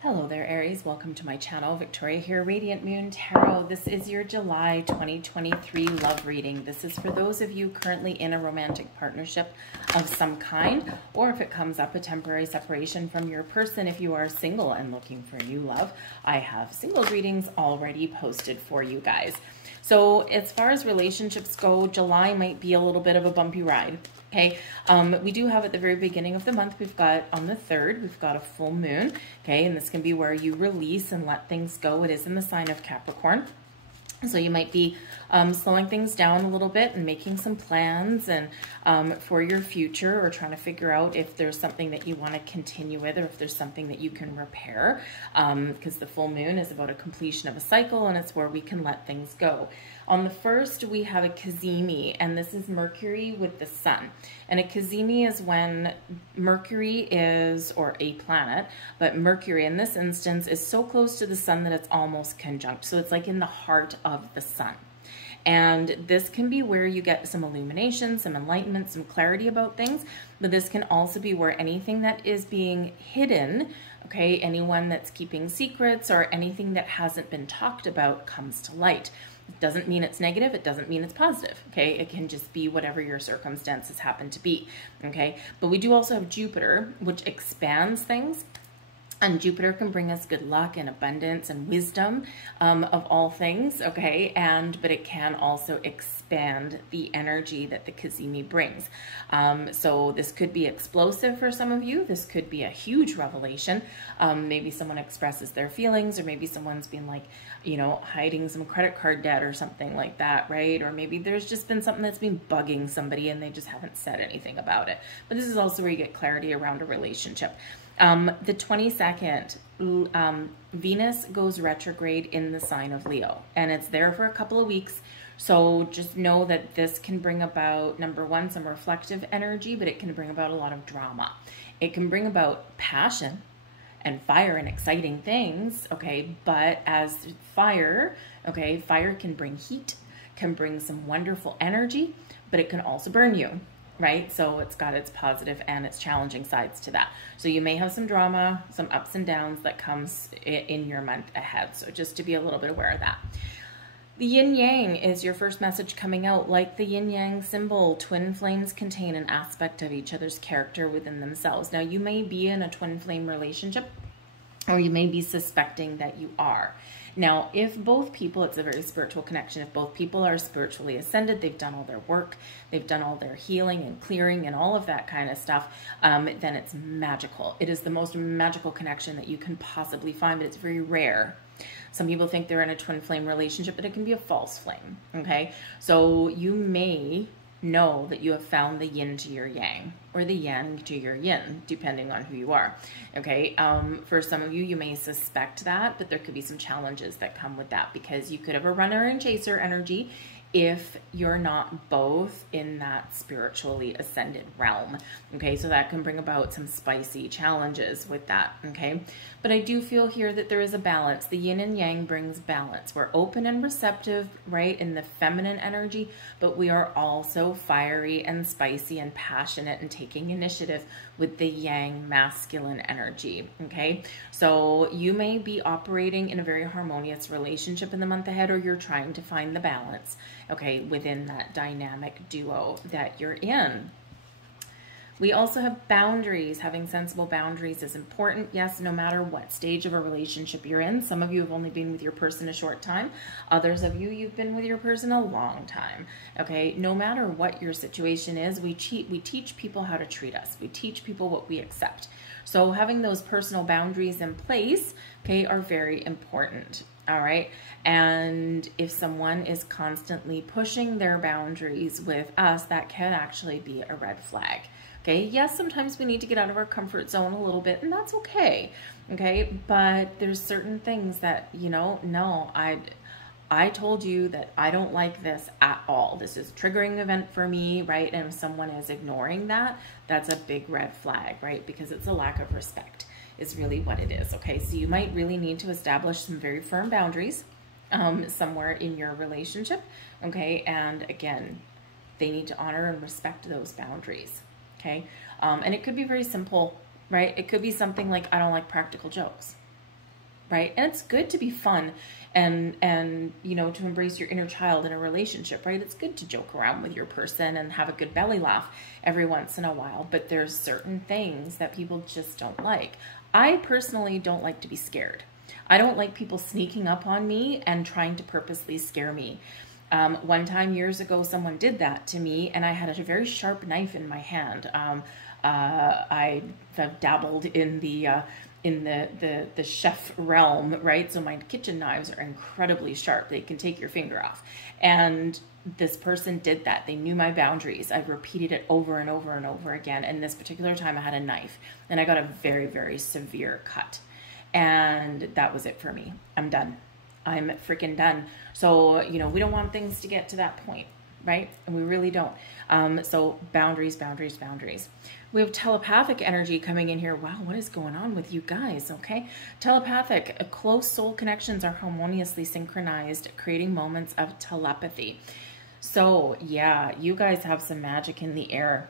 Hello there, Aries. Welcome to my channel. Victoria here, Radiant Moon Tarot. This is your July 2023 love reading. This is for those of you currently in a romantic partnership of some kind, or if it comes up, a temporary separation from your person. If you are single and looking for new love, I have singles readings already posted for you guys. So as far as relationships go, July might be a little bit of a bumpy ride. Okay, we do have at the very beginning of the month, we've got on the 3rd, we've got a full moon. Okay, and this can be where you release and let things go. It is in the sign of Capricorn. So you might be slowing things down a little bit and making some plans and for your future, or trying to figure out if there's something that you want to continue with, or if there's something that you can repair, because the full moon is about a completion of a cycle, and it's where we can let things go. On the 1st, we have a cazimi, and this is Mercury with the sun. And a cazimi is when Mercury is, or a planet, but Mercury in this instance is so close to the sun that it's almost conjunct. So it's like in the heart of the sun. And this can be where you get some illumination, some enlightenment, some clarity about things. But this can also be where anything that is being hidden, okay, anyone that's keeping secrets or anything that hasn't been talked about comes to light. It doesn't mean it's negative. It doesn't mean it's positive. Okay. It can just be whatever your circumstances happen to be. Okay. But we do also have Jupiter, which expands things. And Jupiter can bring us good luck and abundance and wisdom of all things, okay? But it can also expand the energy that the cazimi brings. So this could be explosive for some of you. This could be a huge revelation. Maybe someone expresses their feelings, or maybe someone's been like, you know, hiding some credit card debt or something like that, right? Or maybe there's just been something that's been bugging somebody and they just haven't said anything about it. But this is also where you get clarity around a relationship. The 22nd, Venus goes retrograde in the sign of Leo, and it's there for a couple of weeks. So just know that this can bring about, number one, some reflective energy, but it can bring about a lot of drama. It can bring about passion and fire and exciting things, okay? But as fire, okay, fire can bring heat, can bring some wonderful energy, but it can also burn you. Right? So it's got its positive and its challenging sides to that. So you may have some drama, some ups and downs that comes in your month ahead. So just to be a little bit aware of that. The yin yang is your first message coming out. Like the yin yang symbol, twin flames contain an aspect of each other's character within themselves. Now you may be in a twin flame relationship, or you may be suspecting that you are. Now, if both people, it's a very spiritual connection. If both people are spiritually ascended, they've done all their work, they've done all their healing and clearing and all of that kind of stuff, then it's magical. It is the most magical connection that you can possibly find, but it's very rare. Some people think they're in a twin flame relationship, but it can be a false flame, okay? So you may know that you have found the yin to your yang, or the yang to your yin, depending on who you are, okay? For some of you, you may suspect that, but there could be some challenges that come with that, because you could have a runner and chaser energy if you're not both in that spiritually ascended realm, okay? So that can bring about some spicy challenges with that, okay? But I do feel here that there is a balance. The yin and yang brings balance. We're open and receptive, right, in the feminine energy, but we are also fiery and spicy and passionate and taking initiative with the yang masculine energy, okay? So you may be operating in a very harmonious relationship in the month ahead, or you're trying to find the balance, okay, within that dynamic duo that you're in. We also have boundaries. Having sensible boundaries is important. Yes, no matter what stage of a relationship you're in. Some of you have only been with your person a short time. Others of you, you've been with your person a long time. Okay, no matter what your situation is, we teach people how to treat us. We teach people what we accept. So having those personal boundaries in place, okay, are very important. All right. And if someone is constantly pushing their boundaries with us, that can actually be a red flag. Okay. Yes, sometimes we need to get out of our comfort zone a little bit, and that's okay. Okay. But there's certain things that, you know, no, I told you that I don't like this at all. This is a triggering event for me, right? And if someone is ignoring that, that's a big red flag, right? Because it's a lack of respect is really what it is, okay? So you might really need to establish some very firm boundaries somewhere in your relationship, okay? And again, they need to honor and respect those boundaries, okay? And it could be very simple, right? It could be something like, I don't like practical jokes, right? And it's good to be fun and you know, to embrace your inner child in a relationship, right? It's good to joke around with your person and have a good belly laugh every once in a while, but there's certain things that people just don't like. I personally don't like to be scared. I don't like people sneaking up on me and trying to purposely scare me. One time years ago, someone did that to me, and I had a very sharp knife in my hand. I have dabbled in the chef realm, right? So my kitchen knives are incredibly sharp. They can take your finger off. And this person did that. They knew my boundaries. I repeated it over and over and over again. And this particular time I had a knife, and I got a very, very severe cut. And that was it for me. I'm done. I'm freaking done. So, you know, we don't want things to get to that point, right? And we really don't. So boundaries, boundaries, boundaries. We have telepathic energy coming in here. Wow, what is going on with you guys? Okay. Telepathic, close soul connections are harmoniously synchronized, creating moments of telepathy. So yeah, you guys have some magic in the air.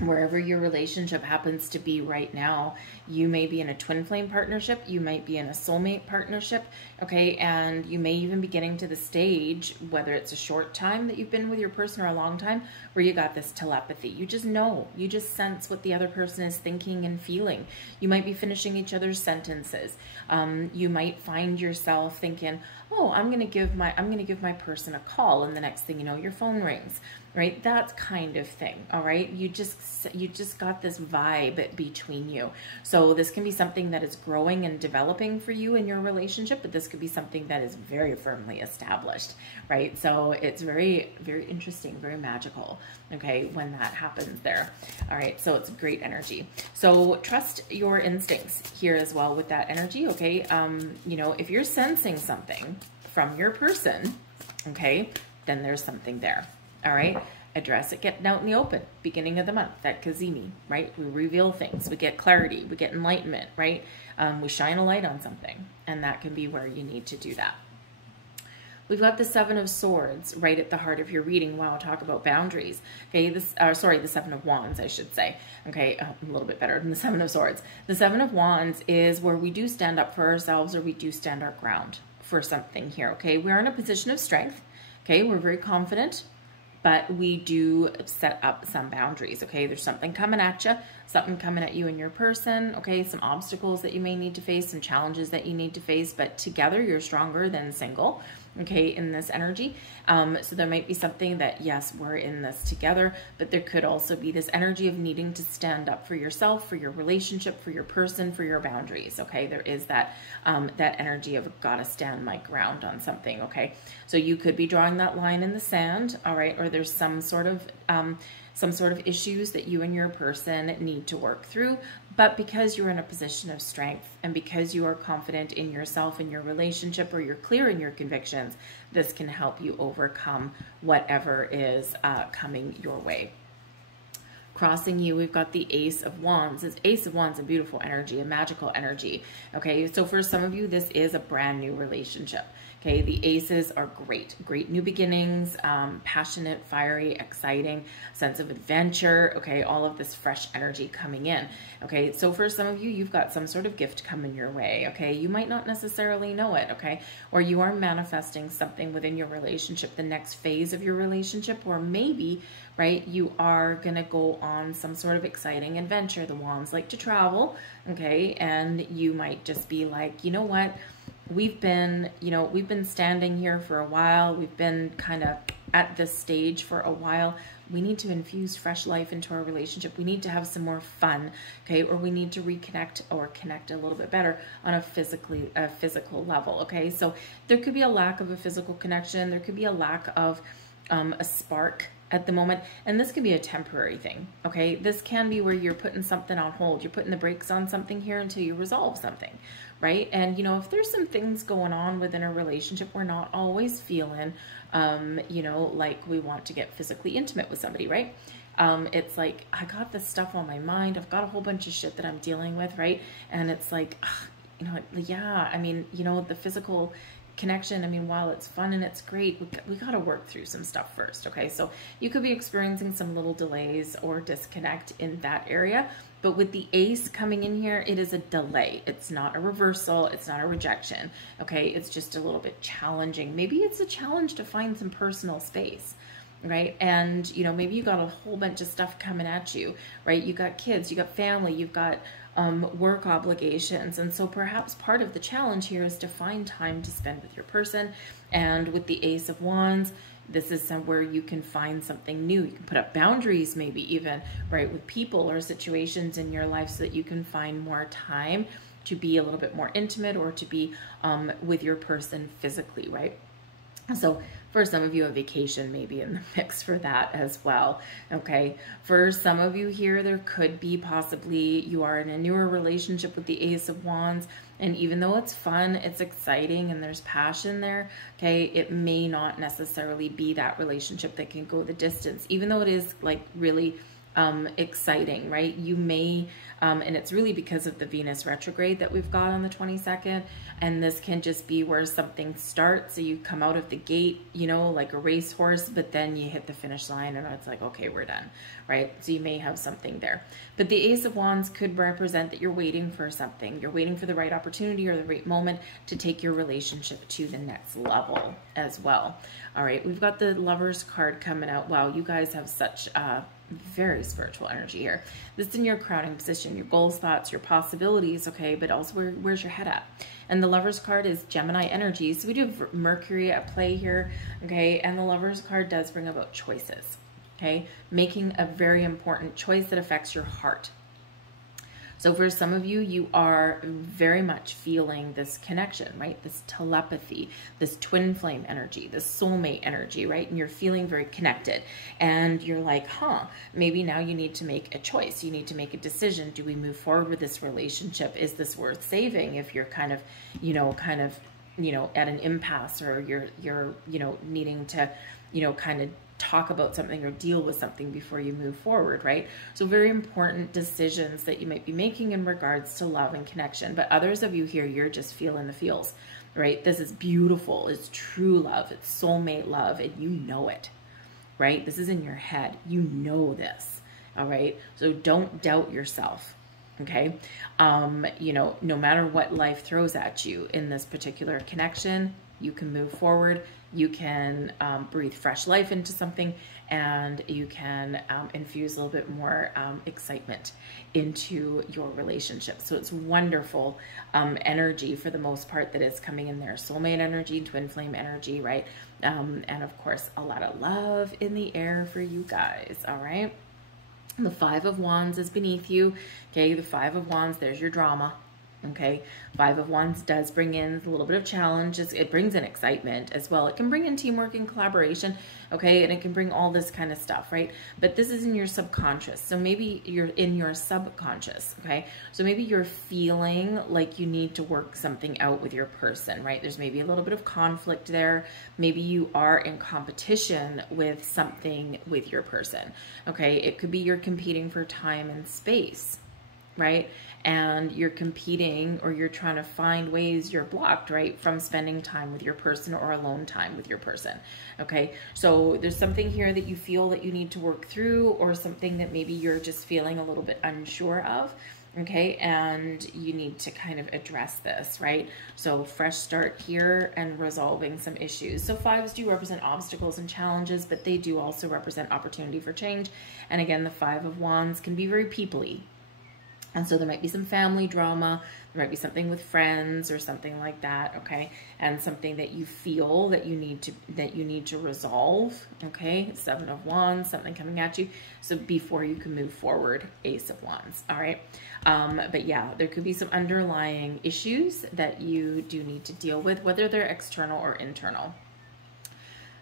Wherever your relationship happens to be right now, you may be in a twin flame partnership, you might be in a soulmate partnership, okay, and you may even be getting to the stage, whether it's a short time that you've been with your person or a long time, where you got this telepathy. You just know, you just sense what the other person is thinking and feeling. You might be finishing each other's sentences. You might find yourself thinking, oh, I'm gonna give my person a call, and the next thing you know, your phone rings. Right? That kind of thing. All right. You just got this vibe between you. So this can be something that is growing and developing for you in your relationship, but this could be something that is very firmly established, right? So it's very, very interesting, very magical. Okay. When that happens there. All right. So it's great energy. So trust your instincts here as well with that energy. Okay. You know, if you're sensing something from your person, okay, then there's something there. All right. Address it, getting out in the open, beginning of the month, that Kazimi, right? We reveal things, we get clarity, we get enlightenment, right? We shine a light on something, and that can be where you need to do that. We've got the Seven of Swords right at the heart of your reading. Wow, talk about boundaries. Okay, sorry, the Seven of Wands, I should say. Okay, a little bit better than the Seven of Swords. The Seven of Wands is where we do stand up for ourselves, or we do stand our ground for something here, okay? We're in a position of strength, okay? We're very confident, but we do set up some boundaries, okay? There's something coming at you, something coming at you and your person, okay? Some obstacles that you may need to face, some challenges that you need to face, but together you're stronger than single, okay, in this energy. So there might be something that, yes, we're in this together, but there could also be this energy of needing to stand up for yourself, for your relationship, for your person, for your boundaries, okay? There is that, that energy of gotta stand my ground on something, okay? So you could be drawing that line in the sand, all right? Or there's some sort of issues that you and your person need to work through, but because you're in a position of strength and because you are confident in yourself and your relationship, or you're clear in your convictions, this can help you overcome whatever is coming your way. Crossing you, we've got the Ace of Wands. This Ace of Wands, a beautiful energy, a magical energy. Okay, so for some of you, this is a brand new relationship. Okay, the aces are great, great new beginnings, passionate, fiery, exciting, sense of adventure. Okay, all of this fresh energy coming in. Okay, so for some of you, you've got some sort of gift coming your way. Okay, you might not necessarily know it. Okay, or you are manifesting something within your relationship, the next phase of your relationship, or maybe, right, you are gonna go on some sort of exciting adventure. The Wands like to travel. Okay, and you might just be like, you know what? We've been standing here for a while. We've been kind of at this stage for a while. We need to infuse fresh life into our relationship. We need to have some more fun, okay? Or we need to reconnect or connect a little bit better on a physical level, okay? So there could be a lack of a physical connection. There could be a lack of a spark at the moment, and this can be a temporary thing, okay? This can be where you're putting something on hold. You're putting the brakes on something here until you resolve something, right? And, you know, if there's some things going on within a relationship, we're not always feeling, you know, like we want to get physically intimate with somebody, right? It's like, I got this stuff on my mind. I've got a whole bunch of shit that I'm dealing with, right? And it's like, you know, yeah, I mean, you know, the physical connection, I mean, while it's fun and it's great, we got to work through some stuff first, okay? So you could be experiencing some little delays or disconnect in that area, but with the ace coming in here, it is a delay. It's not a reversal. It's not a rejection, okay? It's just a little bit challenging. Maybe it's a challenge to find some personal space, right? And, you know, maybe you got a whole bunch of stuff coming at you, right? You got kids, you got family, you've got work obligations. And so perhaps part of the challenge here is to find time to spend with your person. And with the Ace of Wands, this is somewhere you can find something new. You can put up boundaries, maybe even, right, with people or situations in your life so that you can find more time to be a little bit more intimate or to be with your person physically, right? So for some of you, a vacation may be in the mix for that as well, okay? For some of you here, there could be possibly you are in a newer relationship with the Ace of Wands, and even though it's fun, it's exciting, and there's passion there, okay, it may not necessarily be that relationship that can go the distance, even though it is like really exciting, right? You may, and it's really because of the Venus retrograde that we've got on the 22nd. And this can just be where something starts. So you come out of the gate, you know, like a racehorse, but then you hit the finish line and it's like, okay, we're done, right? So you may have something there. But the Ace of Wands could represent that you're waiting for something. You're waiting for the right opportunity or the right moment to take your relationship to the next level as well. All right, we've got the Lovers card coming out. Wow, you guys have such very spiritual energy here. This is in your crowning position, your goals, thoughts, your possibilities, okay, but also where's your head at? And the Lovers card is Gemini energy. So we do have Mercury at play here, okay, and the Lovers card does bring about choices, okay, making a very important choice that affects your heart. So for some of you, you are very much feeling this connection, right? This telepathy, this twin flame energy, this soulmate energy, right? And you're feeling very connected. And you're like, huh, maybe now you need to make a choice. You need to make a decision. Do we move forward with this relationship? Is this worth saving? If you're kind of, at an impasse, or you're, needing to, kind of talk about something or deal with something before you move forward, right? So very important decisions that you might be making in regards to love and connection. But others of you here, you're just feeling the feels, right? This is beautiful. It's true love. It's soulmate love, and you know it, right? This is in your head. You know this, all right? So don't doubt yourself, okay? No matter what life throws at you in this particular connection, you can move forward. You can breathe fresh life into something, and you can infuse a little bit more excitement into your relationship. So it's wonderful energy for the most part that is coming in there. Soulmate energy, twin flame energy, right? And of course, a lot of love in the air for you guys, all right? The Five of Wands is beneath you, okay? The Five of Wands, there's your drama. Okay, Five of Wands does bring in a little bit of challenge. It brings in excitement as well. It can bring in teamwork and collaboration, okay, and it can bring all this kind of stuff, right? But this is in your subconscious, so maybe you're in your subconscious, okay? So maybe you're feeling like you need to work something out with your person, right? There's maybe a little bit of conflict there. Maybe you are in competition with something with your person, okay? It could be you're competing for time and space, right? And you're competing, or you're trying to find ways you're blocked, right, from spending time with your person or alone time with your person, okay? So there's something here that you feel that you need to work through, or something that maybe you're just feeling a little bit unsure of, okay? And you need to kind of address this, right? So fresh start here and resolving some issues. So fives do represent obstacles and challenges, but they do also represent opportunity for change. And again, the Five of Wands can be very people-y. And so there might be some family drama, there might be something with friends or something like that, okay? And something that you feel that you need to resolve, okay? Seven of Wands, something coming at you. So before you can move forward, Ace of Wands, all right? But yeah, there could be some underlying issues that you do need to deal with, whether they're external or internal.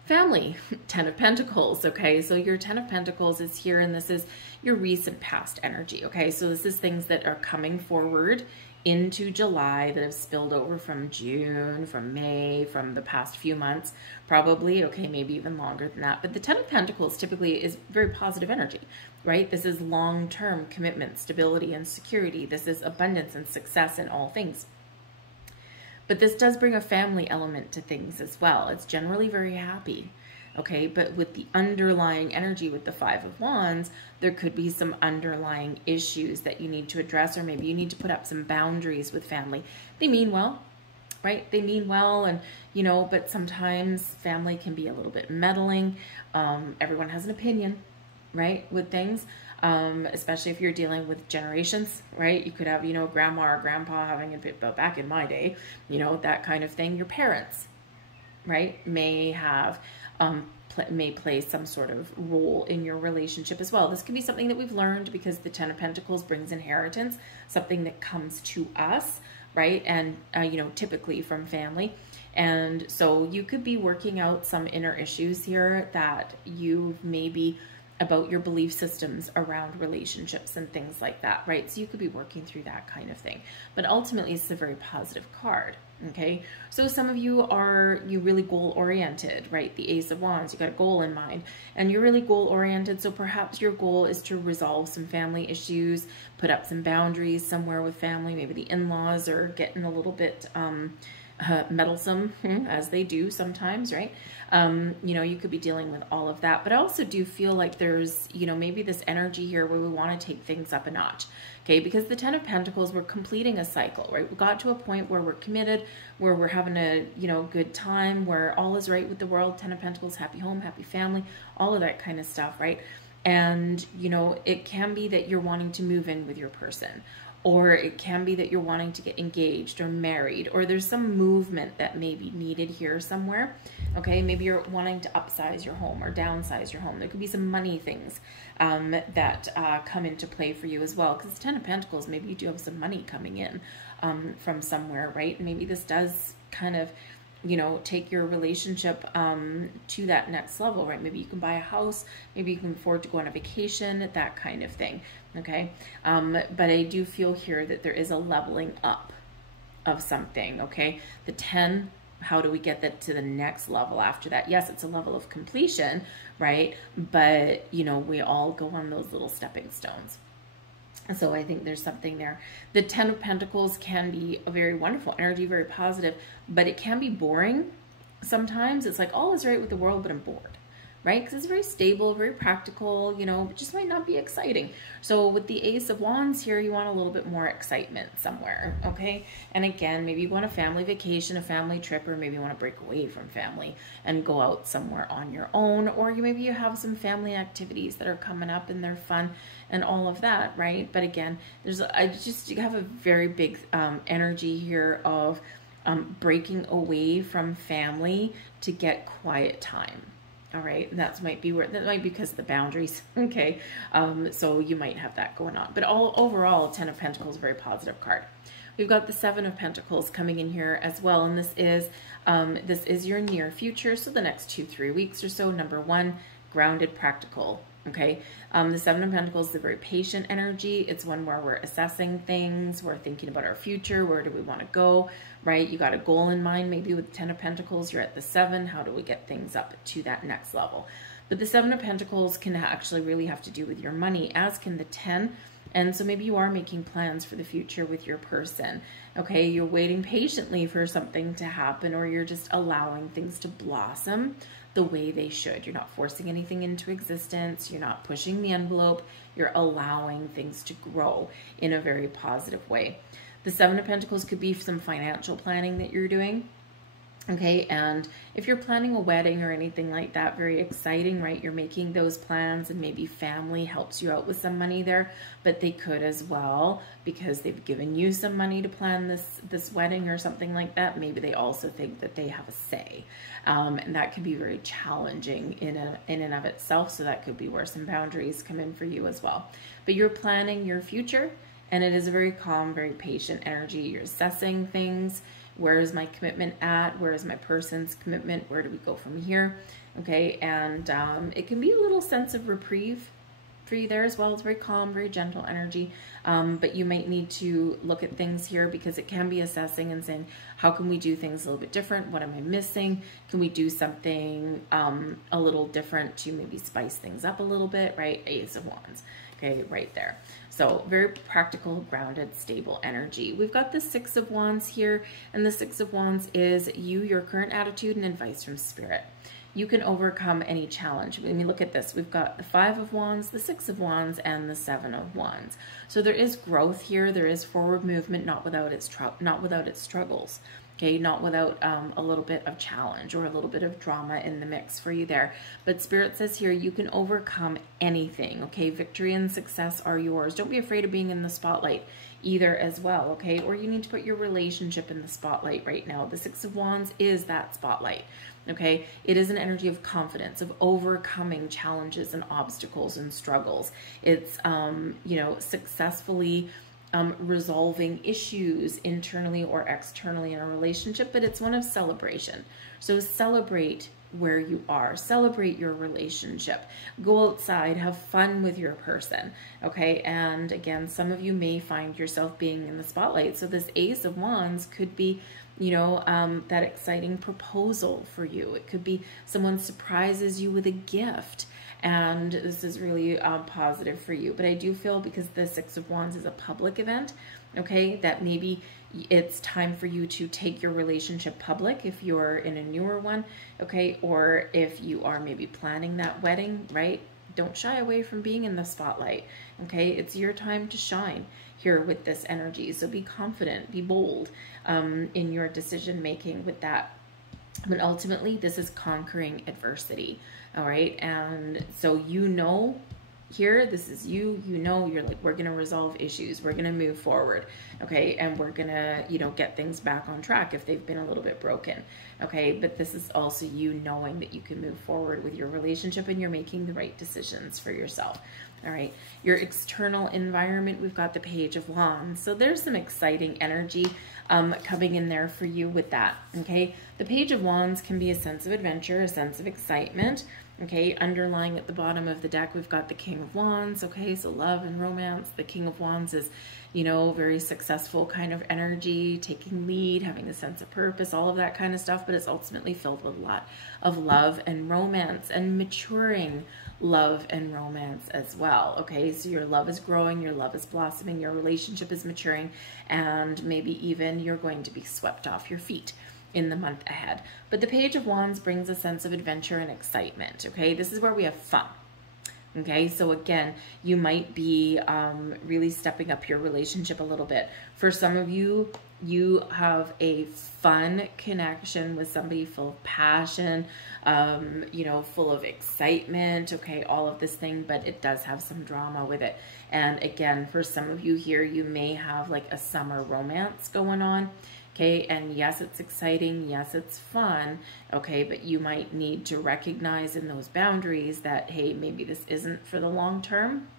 Family, Ten of Pentacles, okay? So your Ten of Pentacles is here, and this is your recent past energy, okay? So this is things that are coming forward into July that have spilled over from June, from May, from the past few months, probably, okay, maybe even longer than that. But the Ten of Pentacles typically is very positive energy, right? This is long-term commitment, stability, and security. This is abundance and success in all things. But this does bring a family element to things as well. It's generally very happy. Okay, but with the underlying energy with the Five of Wands, there could be some underlying issues that you need to address, or maybe you need to put up some boundaries with family. They mean well, right? They mean well, and you know, but sometimes family can be a little bit meddling. Everyone has an opinion, right, with things, especially if you're dealing with generations, right? You could have, you know, grandma or grandpa having a bit, but back in my day, you know, that kind of thing. Your parents, right, may have may play some sort of role in your relationship as well. This could be something that we've learned because the Ten of Pentacles brings inheritance, something that comes to us, right? And, you know, typically from family. And so you could be working out some inner issues here that you've maybe about your belief systems around relationships and things like that, right? So you could be working through that kind of thing. But ultimately, it's a very positive card, okay? So some of you are, really goal-oriented, right? The Ace of Wands, you got a goal in mind, and you're really goal-oriented, so perhaps your goal is to resolve some family issues, put up some boundaries somewhere with family, maybe the in-laws are getting a little bit meddlesome, as they do sometimes, right? You know, you could be dealing with all of that, but I also do feel like there's, you know, maybe this energy here where we want to take things up a notch, okay? Because the Ten of Pentacles, we're completing a cycle, right? We got to a point where we're committed, where we're having a, you know, good time, where all is right with the world. Ten of Pentacles, happy home, happy family, all of that kind of stuff, right? And, you know, it can be that you're wanting to move in with your person, or it can be that you're wanting to get engaged or married, or there's some movement that may be needed here somewhere, okay? Maybe you're wanting to upsize your home or downsize your home. There could be some money things that come into play for you as well, because the Ten of Pentacles, maybe you do have some money coming in from somewhere, right? Maybe this does kind of, you know, take your relationship to that next level, right? Maybe you can buy a house, maybe you can afford to go on a vacation, that kind of thing, okay? But I do feel here that there is a leveling up of something, okay? The 10, how do we get that to the next level after that? Yes, it's a level of completion, right? But, you know, we all go on those little stepping stones. So I think there's something there. The Ten of Pentacles can be a very wonderful energy, very positive, but it can be boring sometimes. It's like all is right with the world, but I'm bored, right? Because it's very stable, very practical, you know, it just might not be exciting. So with the Ace of Wands here, you want a little bit more excitement somewhere, okay? And again, maybe you want a family vacation, a family trip, or maybe you want to break away from family and go out somewhere on your own, or maybe you have some family activities that are coming up and they're fun and all of that, right? But again, you have a very big energy here of breaking away from family to get quiet time. All right, and that might be because of the boundaries, okay? So you might have that going on. But overall, Ten of Pentacles is a very positive card. We've got the Seven of Pentacles coming in here as well, and this is your near future, so the next 2-3 weeks or so. Number one, grounded, practical, okay? The Seven of Pentacles is a very patient energy. It's one where we're assessing things, we're thinking about our future, where do we want to go, right? You got a goal in mind, maybe with the Ten of Pentacles, you're at the 7, how do we get things up to that next level? But the Seven of Pentacles can actually really have to do with your money, as can the 10, and so maybe you are making plans for the future with your person, okay? You're waiting patiently for something to happen, or you're just allowing things to blossom the way they should. You're not forcing anything into existence. You're not pushing the envelope. You're allowing things to grow in a very positive way. The Seven of Pentacles could be some financial planning that you're doing. Okay, and if you're planning a wedding or anything like that, very exciting, right? You're making those plans, and maybe family helps you out with some money there, but they could as well, because they've given you some money to plan this wedding or something like that. Maybe they also think that they have a say, and that could be very challenging in and of itself. So that could be where some boundaries come in for you as well. But you're planning your future, and it is a very calm, very patient energy. You're assessing things. Where is my commitment at? Where is my person's commitment? Where do we go from here? Okay, and it can be a little sense of reprieve, for you there as well. It's very calm, very gentle energy, but you might need to look at things here because it can be assessing and saying, how can we do things a little bit different? What am I missing? Can we do something a little different to maybe spice things up a little bit, right? Ace of Wands, okay, right there. So very practical, grounded, stable energy. We've got the Six of Wands here, and the Six of Wands is you, your current attitude, and advice from Spirit. You can overcome any challenge. When we look at this, we've got the Five of Wands, the Six of Wands, and the Seven of Wands. So there is growth here. There is forward movement, not without its struggles. Okay, not without a little bit of challenge or a little bit of drama in the mix for you there. But Spirit says here, you can overcome anything. Okay, victory and success are yours. Don't be afraid of being in the spotlight either as well. Okay, or you need to put your relationship in the spotlight right now. The Six of Wands is that spotlight. Okay, it is an energy of confidence, of overcoming challenges and obstacles and struggles. It's, you know, successfully resolving issues internally or externally in a relationship, but it's one of celebration. So celebrate where you are, celebrate your relationship, go outside, have fun with your person. Okay, and again, some of you may find yourself being in the spotlight. So this Ace of Wands could be, you know, that exciting proposal for you. It could be someone surprises you with a gift, and this is really positive for you. But I do feel, because the Six of Wands is a public event, okay, that maybe it's time for you to take your relationship public if you're in a newer one, okay, or if you are maybe planning that wedding, right? Don't shy away from being in the spotlight, okay? It's your time to shine here with this energy. So be confident, be bold in your decision making with that. But ultimately, this is conquering adversity, all right? And so, you know, here, this is you, you know, you're like, we're going to resolve issues. We're going to move forward, okay? And we're going to, you know, get things back on track if they've been a little bit broken, okay? But this is also you knowing that you can move forward with your relationship and you're making the right decisions for yourself, all right? Your external environment, we've got the Page of Wands. So there's some exciting energy coming in there for you with that, okay? The Page of Wands can be a sense of adventure, a sense of excitement, okay? Underlying at the bottom of the deck, we've got the King of Wands, okay? So love and romance. The King of Wands is, you know, very successful kind of energy, taking lead, having a sense of purpose, all of that kind of stuff, but it's ultimately filled with a lot of love and romance and maturing love and romance as well, okay? So your love is growing, your love is blossoming, your relationship is maturing, and maybe even you're going to be swept off your feet in the month ahead. But the Page of Wands brings a sense of adventure and excitement, okay? This is where we have fun. Okay, so again, you might be really stepping up your relationship a little bit. For some of you, you have a fun connection with somebody full of passion, you know, full of excitement, okay, all of this thing, but it does have some drama with it. And again, for some of you here, you may have like a summer romance going on. Okay, and yes, it's exciting, yes, it's fun, okay, but you might need to recognize in those boundaries that, hey, maybe this isn't for the long term,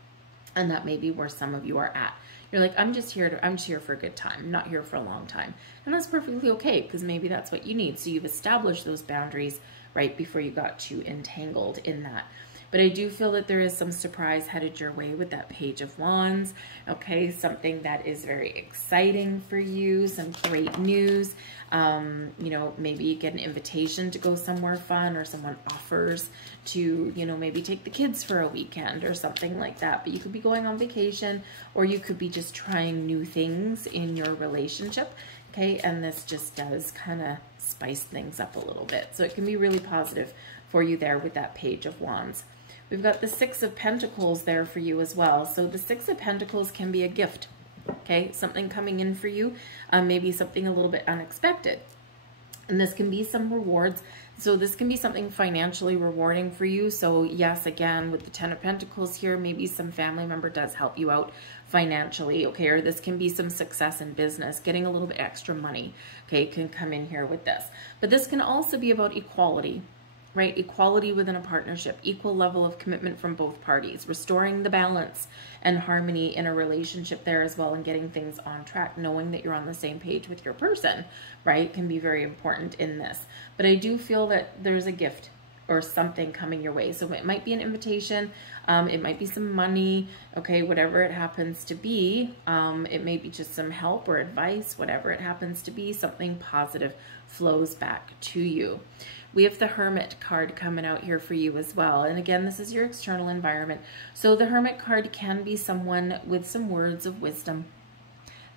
and that may be where some of you are at. You're like, I'm just here for a good time, I'm not here for a long time. And that's perfectly okay, because maybe that's what you need. So you've established those boundaries right before you got too entangled in that. But I do feel that there is some surprise headed your way with that Page of Wands, okay? Something that is very exciting for you, some great news. You know, maybe you get an invitation to go somewhere fun, or someone offers to, you know, maybe take the kids for a weekend or something like that. But you could be going on vacation, or you could be just trying new things in your relationship, okay? And this just does kind of spice things up a little bit. So it can be really positive for you there with that Page of Wands. We've got the Six of Pentacles there for you as well. So the Six of Pentacles can be a gift, okay? Something coming in for you, maybe something a little bit unexpected. And this can be some rewards. So this can be something financially rewarding for you. So yes, again, with the Ten of Pentacles here, maybe some family member does help you out financially, okay? Or this can be some success in business, getting a little bit extra money, okay, can come in here with this. But this can also be about equality, right? Equality within a partnership, equal level of commitment from both parties, restoring the balance and harmony in a relationship there as well, and getting things on track, knowing that you're on the same page with your person, right? Can be very important in this. But I do feel that there's a gift, or something coming your way. So it might be an invitation, it might be some money, okay, whatever it happens to be. It may be just some help or advice, whatever it happens to be, something positive flows back to you. We have the Hermit card coming out here for you as well. And again, this is your external environment. So the Hermit card can be someone with some words of wisdom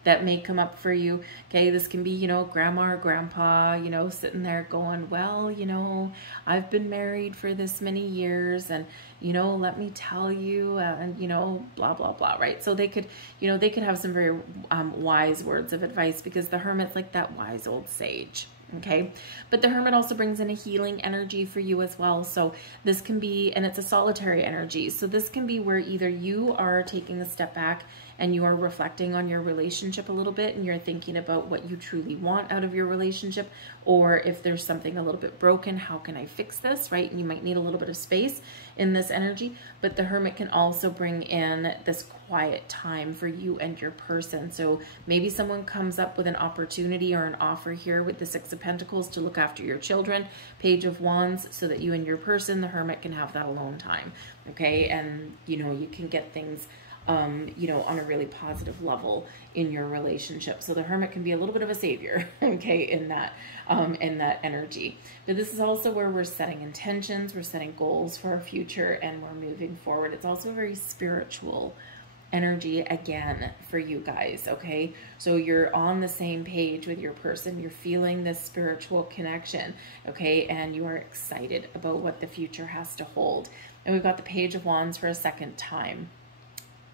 that may come up for you. Okay, this can be, you know, grandma or grandpa, you know, sitting there going, well, you know, I've been married for this many years, and, you know, let me tell you, and, you know, blah, blah, blah, right? So they could, you know, they could have some very wise words of advice, because the Hermit's like that wise old sage. Okay, but the Hermit also brings in a healing energy for you as well. So this can be, and it's a solitary energy. So this can be where either you are taking a step back and you are reflecting on your relationship a little bit, and you're thinking about what you truly want out of your relationship, or if there's something a little bit broken, how can I fix this, right? And you might need a little bit of space in this energy. But the Hermit can also bring in this quiet time for you and your person. So maybe someone comes up with an opportunity or an offer here with the Six of Pentacles to look after your children, Page of Wands, so that you and your person, the Hermit, can have that alone time. Okay, and you know, you can get things you know, on a really positive level in your relationship. So the Hermit can be a little bit of a savior, okay, in that energy. But this is also where we're setting intentions, we're setting goals for our future, and we're moving forward. It's also a very spiritual energy again for you guys, okay? So you're on the same page with your person, you're feeling this spiritual connection, okay? And you are excited about what the future has to hold. And we've got the Page of Wands for a second time.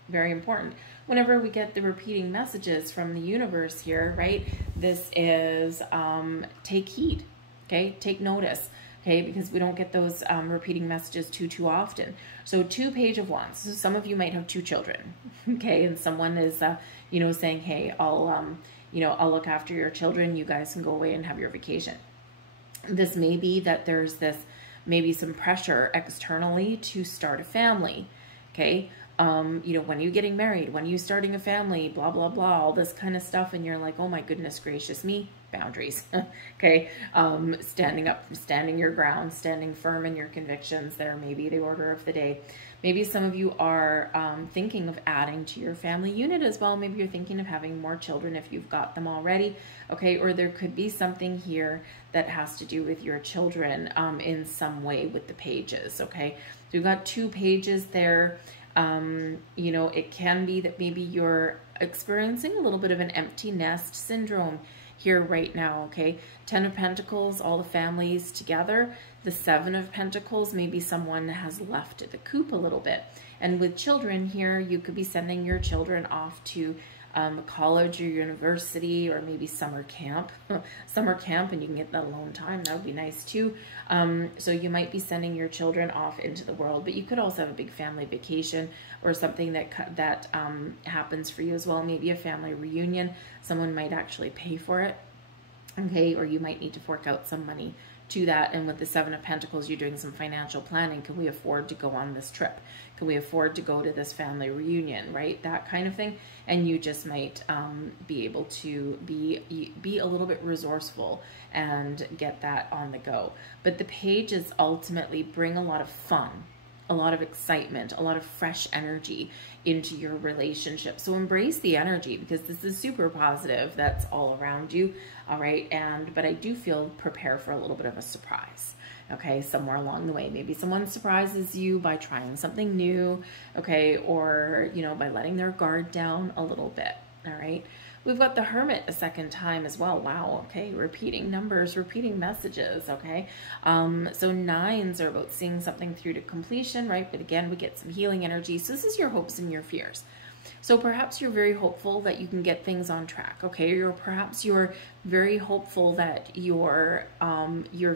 Very important. Whenever we get the repeating messages from the universe here, right, this is take heed, okay? Take notice, okay? Because we don't get those repeating messages too often. So 2 Page of Wands. So some of you might have 2 children, okay? And someone is, you know, saying, hey, you know, I'll look after your children. You guys can go away and have your vacation. This may be that there's this, maybe some pressure externally to start a family, okay? You know, when are you getting married? When are you starting a family? Blah, blah, blah, all this kind of stuff. And you're like, oh my goodness gracious me, boundaries. Okay. Standing up, standing your ground, standing firm in your convictions. There may be the order of the day. Maybe some of you are thinking of adding to your family unit as well. Maybe you're thinking of having more children if you've got them already. Okay. Or there could be something here that has to do with your children in some way with the pages. Okay. So we've got 2 pages there. You know, it can be that maybe you're experiencing a little bit of an empty nest syndrome here right now, okay? 10 of Pentacles, all the families together. The 7 of Pentacles, maybe someone has left the coop a little bit. And with children here, you could be sending your children off to college or university, or maybe summer camp. Summer camp, and you can get that alone time. That would be nice too. So you might be sending your children off into the world, but you could also have a big family vacation or something that happens for you as well. Maybe a family reunion. Someone might actually pay for it, okay? Or you might need to fork out some money to that. And with the 7 of Pentacles, you're doing some financial planning. Can we afford to go on this trip? Can we afford to go to this family reunion, right? That kind of thing. And you just might be able to be a little bit resourceful and get that on the go. But the pages ultimately bring a lot of fun, a lot of excitement, a lot of fresh energy into your relationship. So embrace the energy, because this is super positive. That's all around you. All right. But I do feel prepare for a little bit of a surprise. Okay. Somewhere along the way, maybe someone surprises you by trying something new. Okay. Or, you know, by letting their guard down a little bit. All right. We've got the Hermit a second time as well. Wow. Okay. Repeating numbers, repeating messages. Okay. So 9s are about seeing something through to completion, right? But again, we get some healing energy. So this is your hopes and your fears. So perhaps you're very hopeful that you can get things on track, okay? Or perhaps you're very hopeful that you're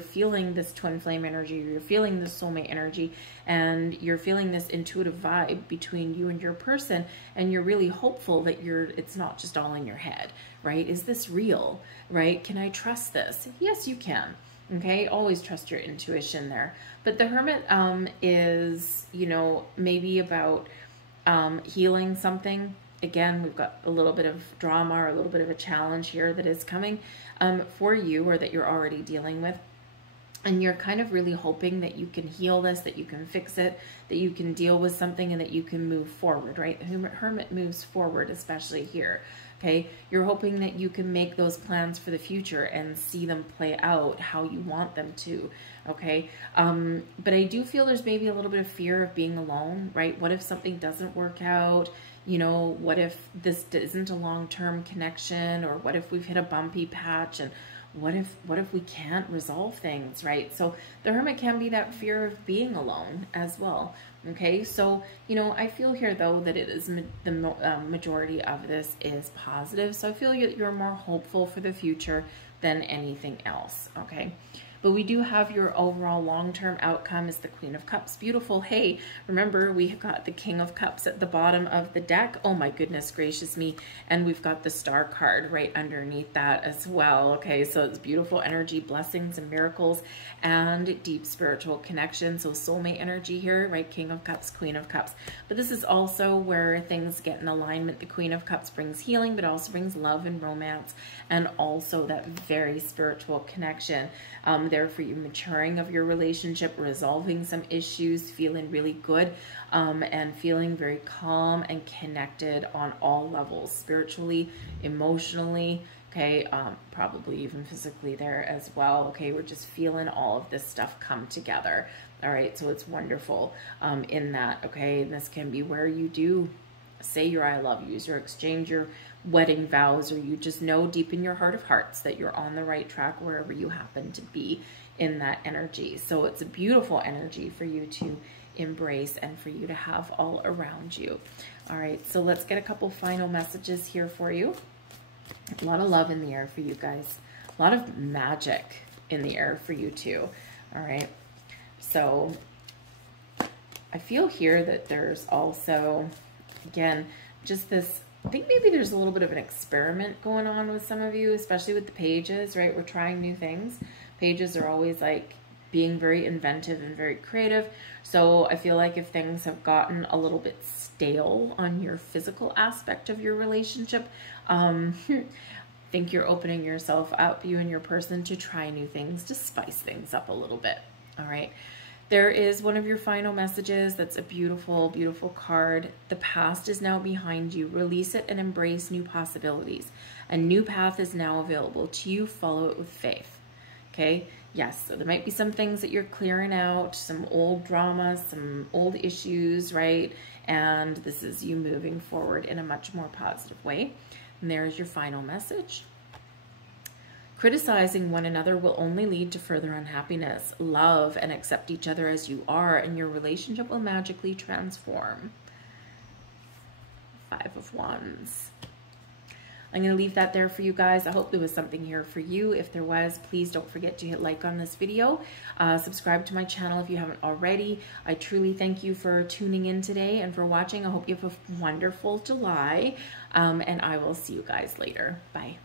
feeling this twin flame energy, you're feeling this soulmate energy, and you're feeling this intuitive vibe between you and your person, and you're really hopeful that it's not just all in your head, right? Is this real, right? Can I trust this? Yes, you can. Okay, always trust your intuition there. But the Hermit is, you know, maybe about healing something. Again, we've got a little bit of drama or a little bit of a challenge here that is coming for you, or that you're already dealing with. And you're kind of really hoping that you can heal this, that you can fix it, that you can deal with something, and that you can move forward, right? The Hermit moves forward, especially here, okay? You're hoping that you can make those plans for the future and see them play out how you want them to, okay? But I do feel there's maybe a little bit of fear of being alone, right? What if something doesn't work out? You know, what if this isn't a long-term connection? Or what if we've hit a bumpy patch, and what if we can't resolve things, right? So the Hermit can be that fear of being alone as well, okay? So, you know, I feel here, though, that it is the majority of this is positive. So I feel you're more hopeful for the future than anything else, okay? But we do have your overall long-term outcome is the Queen of Cups. Beautiful. Hey, remember we got the King of Cups at the bottom of the deck. Oh my goodness gracious me. And we've got the Star card right underneath that as well. Okay, so it's beautiful energy, blessings and miracles, and deep spiritual connection. So soulmate energy here, right? King of Cups, Queen of Cups. But this is also where things get in alignment. The Queen of Cups brings healing, but also brings love and romance, and also that very spiritual connection. There for you, maturing of your relationship, resolving some issues, feeling really good, and feeling very calm and connected on all levels, spiritually, emotionally, okay, probably even physically there as well, okay? We're just feeling all of this stuff come together, all right? So it's wonderful in that, okay? And this can be where you do say your I love yous, or exchange your wedding vows, or you just know deep in your heart of hearts that you're on the right track wherever you happen to be in that energy. So it's a beautiful energy for you to embrace and for you to have all around you. All right, so let's get a couple final messages here for you. A lot of love in the air for you guys. A lot of magic in the air for you too. All right, so I feel here that there's also, again, just this, I think maybe there's a little bit of an experiment going on with some of you, especially with the pages, right? We're trying new things. Pages are always like being very inventive and very creative. So I feel like if things have gotten a little bit stale on your physical aspect of your relationship, I think you're opening yourself up, you and your person, to try new things, to spice things up a little bit. All right. There is one of your final messages. That's a beautiful, beautiful card. The past is now behind you. Release it and embrace new possibilities. A new path is now available to you. Follow it with faith. Okay? Yes, so there might be some things that you're clearing out, some old drama, some old issues, right? And this is you moving forward in a much more positive way. And there's your final message. Criticizing one another will only lead to further unhappiness. Love and accept each other as you are, and your relationship will magically transform. 5 of Wands. I'm going to leave that there for you guys. I hope there was something here for you. If there was, please don't forget to hit like on this video. Subscribe to my channel if you haven't already. I truly thank you for tuning in today and for watching. I hope you have a wonderful July, and I will see you guys later. Bye.